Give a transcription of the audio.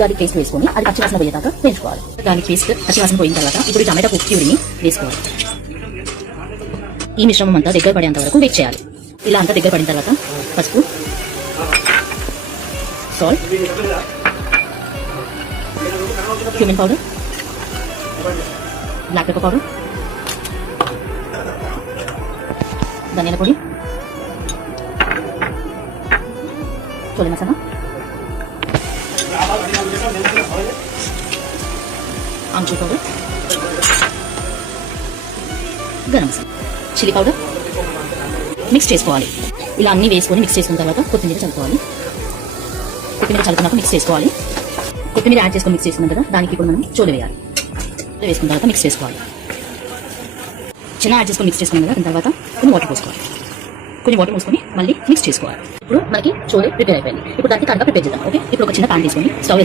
Garlic paste వేసుకొని అది పచ్చివాసన పోయేదాకా వేయించుకోవాలి. గార్లిక్ పేస్ట్ పచ్చివాసన పోయిన తర్వాత ఇప్పుడు టమాటా ప్యూరీని వేసుకోవాలి. ఈ మిశ్రమం అంతా దగ్గర పడేంత వరకు వెయిట్ చేయాలి. ఇలా అంతా దగ్గర పడిన తర్వాత పసుపు, salt, cumin powder, black pepper powder, ధనియాల పొడి, chole masala, amchur powder, garam masala, chilli powder mix చేసుకోవాలి. ఇలా అన్ని వేసుకొని మిక్స్ చేసుకున్న తర్వాత కొత్తిమీర చల్లుకోవాలి. కొత్తిమీర చల్లుకున్నాక మిక్స్ చేసుకోవాలి. కొత్తిమీర యాడ్ చేసుకొని మిక్స్ చేసుకున్నాం కదా, దానికి ఇప్పుడు మనం చోలే వేయాలి. వేసుకున్న తర్వాత మిక్స్ చేసుకోవాలి. చిన్న యాడ్ చేసుకొని మిక్స్ చేసుకున్నాం కదా, దాని తర్వాత కొన్ని వాటర్ పోసుకోవాలి. కొన్ని వాటర్ పోసుకొని మళ్ళీ మిక్స్ చేసుకోవాలి. ఇప్పుడు మనకి చోలే ప్రిపేర్ అయిపోయింది. ఇప్పుడు దానికి తడగా ప్రిపేర్ చేద్దాం. ఓకే, ఇప్పుడు ఒక చిన్న ప్యాన్ తీసుకొని స్టవ్